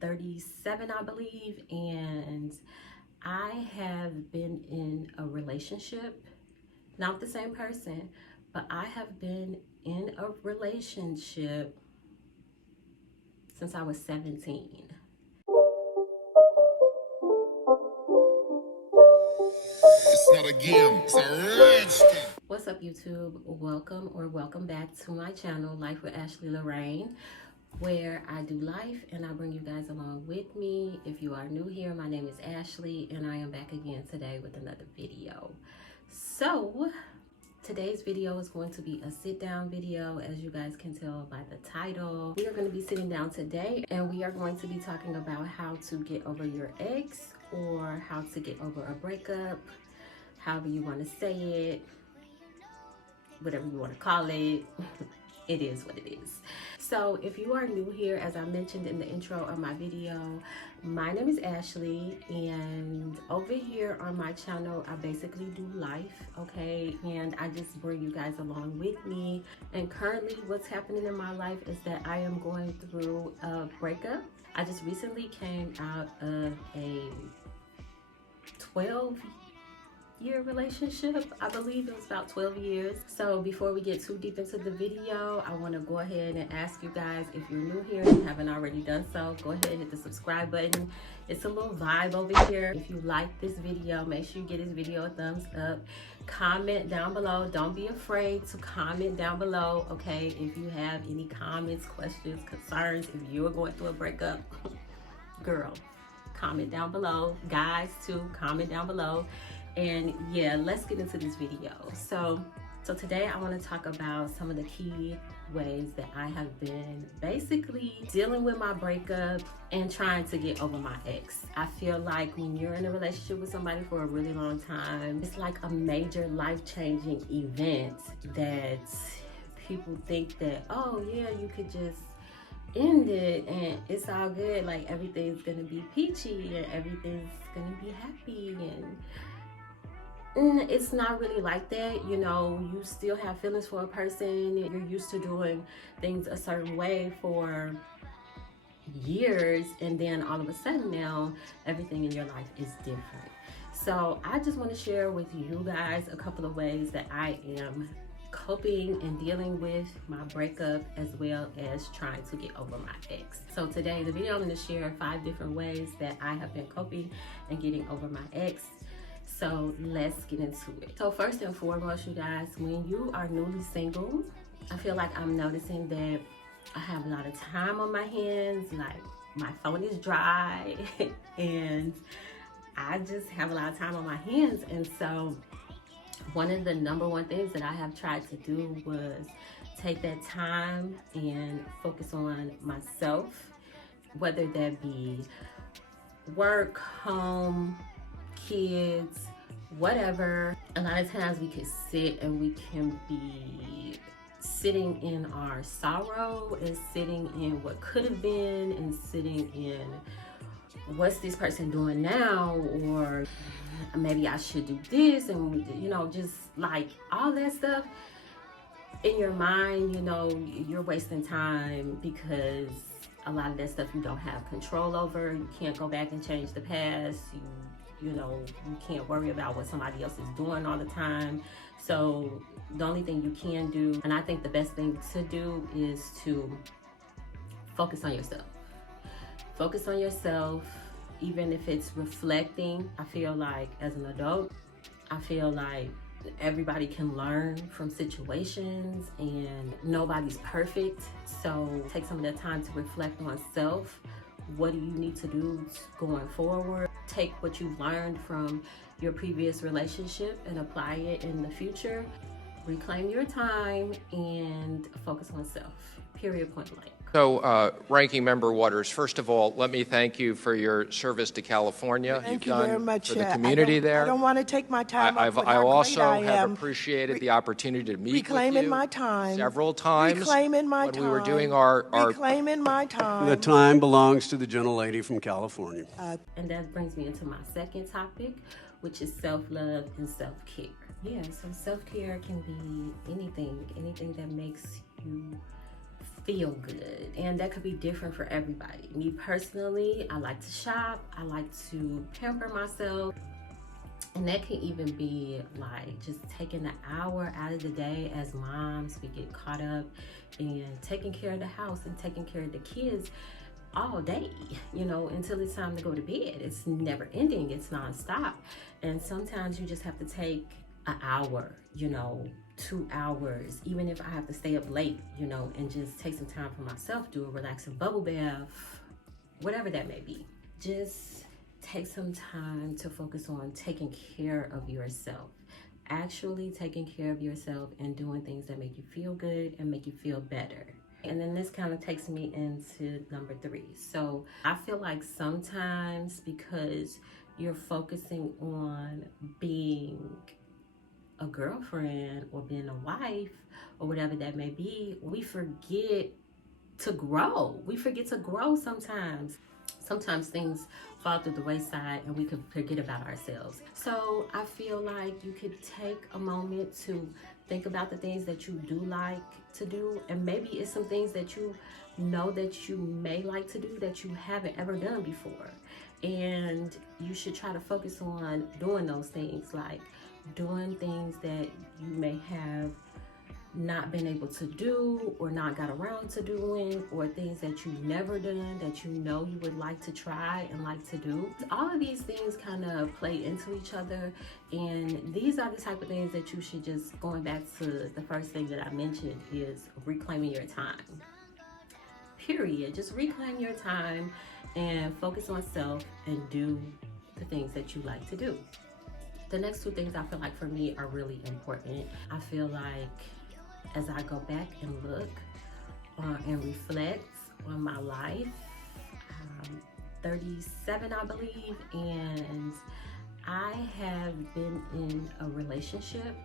37, I believe, and I have been in a relationship, not the same person, but I have been in a relationship since I was 17. It's not a game, it's a rich thing. What's up, YouTube? Welcome back to my channel, Life with Ashley Lorraine, where I do life and I bring you guys along with me. If you are new here, my name is Ashley and I am back again today with another video. So today's video is going to be a sit down video, as you guys can tell by the title. We are going to be sitting down today and we are going to be talking about how to get over your ex, or how to get over a breakup, however you want to say it, whatever you want to call it. It is what it is. So if you are new here, as I mentioned in the intro of my video, my name is Ashley, and over here on my channel I basically do life, okay, and I just bring you guys along with me. And currently what's happening in my life is that I am going through a breakup. I just recently came out of a 12-year relationship. I believe it was about 12 years. So before we get too deep into the video, I want to go ahead and ask you guys, if you're new here and you haven't already done so, go ahead and hit the subscribe button. It's a little vibe over here. If you like this video, make sure you give this video a thumbs up. Comment down below. Don't be afraid to comment down below, okay? If you have any comments, questions, concerns, if you're going through a breakup, girl, comment down below. Guys too, comment down below. And yeah, let's get into this video. So today I want to talk about some of the key ways that I have been basically dealing with my breakup and trying to get over my ex. I feel like when you're in a relationship with somebody for a really long time, it's like a major life-changing event that people think that, oh yeah, you could just end it and it's all good, like everything's gonna be peachy and everything's gonna be happy. And it's not really like that. You know, you still have feelings for a person. You're used to doing things a certain way for years, and then all of a sudden now everything in your life is different. So I just want to share with you guys a couple of ways that I am coping and dealing with my breakup, as well as trying to get over my ex. So today, the video, I'm going to share 5 different ways that I have been coping and getting over my ex. So let's get into it. So first and foremost, you guys, when you are newly single, I feel like I'm noticing that I have a lot of time on my hands. Like, my phone is dry and I just have a lot of time on my hands. And so one of the number one things that I have tried to do was take that time and focus on myself, whether that be work, home, kids, whatever. A lot of times we can sit and we can be sitting in our sorrow and sitting in what could have been and sitting in what's this person doing now, or maybe I should do this, and you know, just like all that stuff in your mind. You know, you're wasting time because a lot of that stuff you don't have control over. You can't go back and change the past. You know, you can't worry about what somebody else is doing all the time. So the only thing you can do, and I think the best thing to do, is to focus on yourself. Focus on yourself, even if it's reflecting. I feel like as an adult, I feel like everybody can learn from situations and nobody's perfect. So take some of that time to reflect on self. What do you need to do going forward? Take what you've learned from your previous relationship and apply it in the future. Reclaim your time and focus on self. Period, point blank. So, Ranking Member Waters, first of all, let me thank you for your service to California. Thank You've you done very much. for the community there. I don't want to take my time I up with how also great I have am. appreciated the opportunity to meet with Reclaiming you my time. several times Reclaiming my when time. we were doing our Reclaiming my time. The time belongs to the gentlelady from California. And that brings me into my second topic, which is self-love and self-care. Yeah, so self-care can be anything that makes you feel good, and that could be different for everybody. Me personally, I like to shop, I like to pamper myself, and that can even be like just taking an hour out of the day. As moms, we get caught up in taking care of the house and taking care of the kids all day, you know, until it's time to go to bed. It's never ending, it's nonstop. And sometimes you just have to take an hour, you know, 2 hours, even if I have to stay up late, you know, and just take some time for myself, do a relaxing bubble bath, whatever that may be. Just take some time to focus on taking care of yourself, actually taking care of yourself and doing things that make you feel good and make you feel better. And then this kind of takes me into number 3. So I feel like sometimes because you're focusing on being a girlfriend or being a wife or whatever that may be, we forget to grow. We forget to grow sometimes. Sometimes things fall through the wayside and we could forget about ourselves. So I feel like you could take a moment to think about the things that you do like to do, and maybe it's some things that you know that you may like to do that you haven't ever done before, and you should try to focus on doing those things, like doing things that you may have not been able to do or not got around to doing, or things that you've never done that you know you would like to try and like to do. All of these things kind of play into each other, and these are the type of things that you should just, going back to the first thing that I mentioned, is reclaiming your time. Period. Just reclaim your time and focus on self and do the things that you like to do. The next 2 things I feel like for me are really important. I feel like as I go back and look and reflect on my life, 37 I believe, and I have been in a relationship,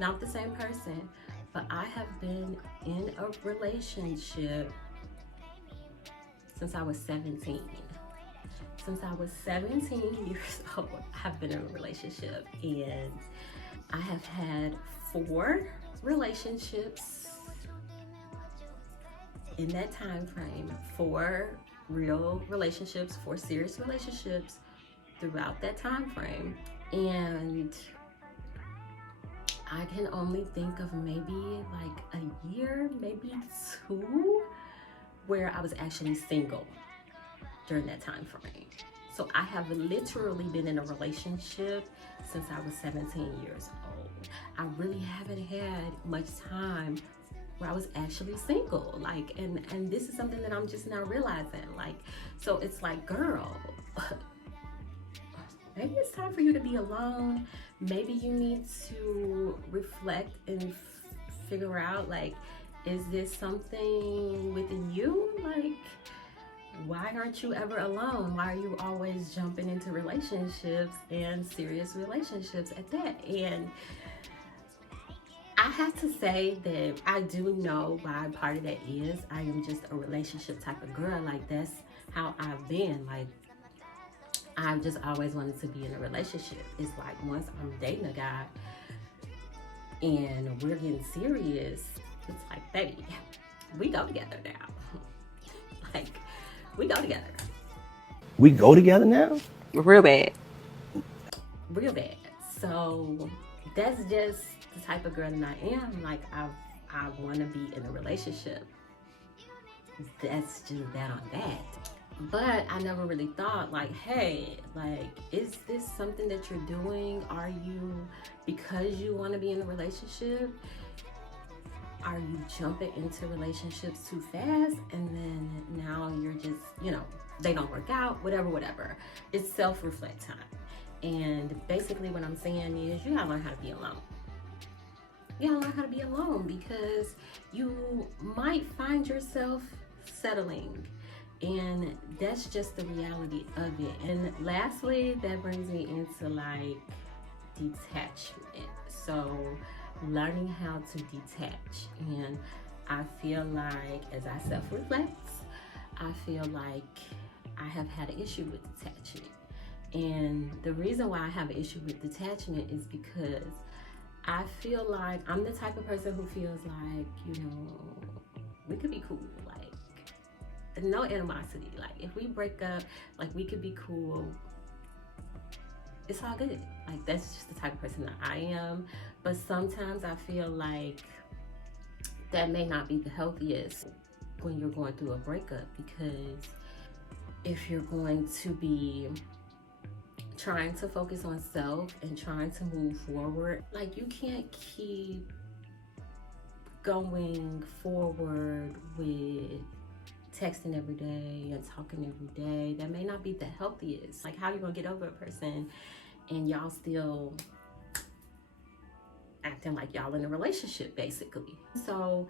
not the same person, but I have been in a relationship since I was 17. Since I was 17 years old, I've been in a relationship, and I have had 4 relationships in that time frame. 4 real relationships, 4 serious relationships throughout that time frame, and I can only think of maybe like a year, maybe 2, where I was actually single during that time frame. So I have literally been in a relationship since I was 17 years old. I really haven't had much time where I was actually single. Like, and this is something that I'm just now realizing. Like, so it's like, girl, maybe it's time for you to be alone. Maybe you need to reflect and figure out, like, is this something within you? Like, why aren't you ever alone? Why are you always jumping into relationships, and serious relationships at that? And I have to say that I do know why part of that is. I am just a relationship type of girl. Like, that's how I've been. Like, I've just always wanted to be in a relationship. It's like, once I'm dating a guy and we're getting serious, it's like, baby, we go together now. Like, we go together. We go together now? Real bad. Real bad. So that's just the type of girl that I am. Like, I want to be in a relationship. That's just that on that. But I never really thought, like, hey, like, is this something that you're doing? Are you, because you want to be in a relationship, are you jumping into relationships too fast, and then now you're just, you know, they don't work out, whatever. It's self-reflect time. And basically what I'm saying is, you gotta learn how to be alone. You gotta learn how to be alone, because you might find yourself settling, and that's just the reality of it. And lastly, that brings me into like detachment. So learning how to detach. And I feel like, as I self-reflect, I feel like I have had an issue with detachment. And the reason why I have an issue with detachment is because I feel like I'm the type of person who feels like, you know, we could be cool. Like, no animosity. Like, if we break up, like, we could be cool. It's all good. Like, that's just the type of person that I am. But sometimes I feel like that may not be the healthiest when you're going through a breakup, because if you're going to be trying to focus on self and trying to move forward, like, you can't keep going forward with texting every day and talking every day. That may not be the healthiest. Like, how you gonna get over a person and y'all still acting like y'all in a relationship, basically? So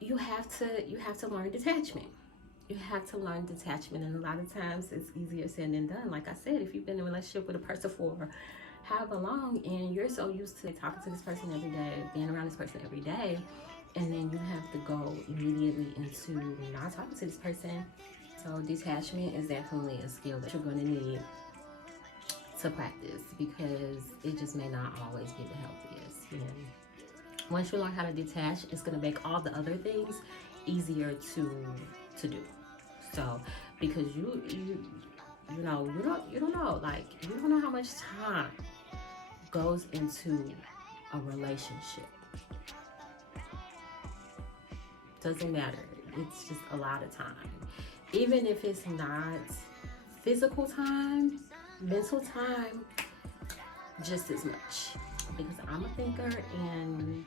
you have to learn detachment. You have to learn detachment, and a lot of times it's easier said than done. Like I said, if you've been in a relationship with a person for however long and you're so used to talking to this person every day, being around this person every day, and then you have to go immediately into not talking to this person. So detachment is definitely a skill that you're going to need to practice, because it just may not always be the healthiest. And once you learn how to detach, it's going to make all the other things easier to do. So, because you don't know, like, you don't know how much time goes into a relationship. Doesn't matter. It's just a lot of time. Even if it's not physical time, mental time, just as much. Because I'm a thinker, and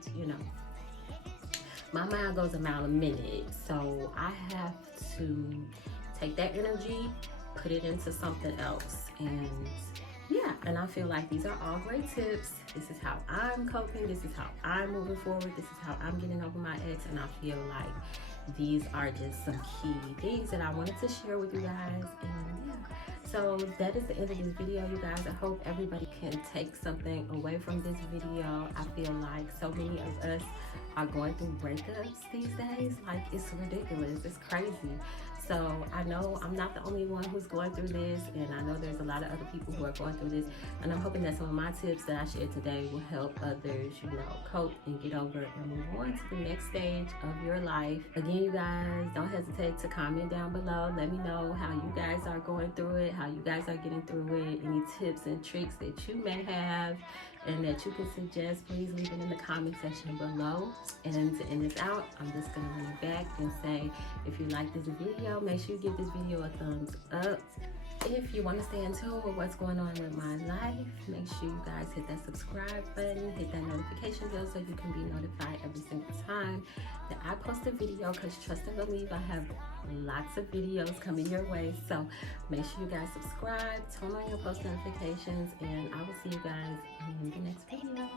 my mind goes a mile a minute. So I have to take that energy, put it into something else. And yeah, and I feel like these are all great tips. This is how I'm coping. This is how I'm moving forward. This is how I'm getting over my ex. And I feel like these are just some key things that I wanted to share with you guys. And yeah, so that is the end of this video, you guys. I hope everybody can take something away from this video. I feel like so many of us are going through breakups these days. Like, it's ridiculous. It's crazy. So I know I'm not the only one who's going through this, and I know there's a lot of other people who are going through this, and I'm hoping that some of my tips that I shared today will help others, cope and get over and move on to the next stage of your life. Again, you guys, don't hesitate to comment down below. Let me know how you guys are going through it, how you guys are getting through it, any tips and tricks that you may have and that you can suggest. Please leave it in the comment section below. And to end this out, I'm just gonna run it back and say, if you like this video, make sure you give this video a thumbs up. If you want to stay in tune with what's going on with my life, make sure you guys hit that subscribe button, hit that notification bell so you can be notified every single time that I post a video, because trust and believe, I have lots of videos coming your way. So make sure you guys subscribe, turn on your post notifications, and I will see you guys in the next video.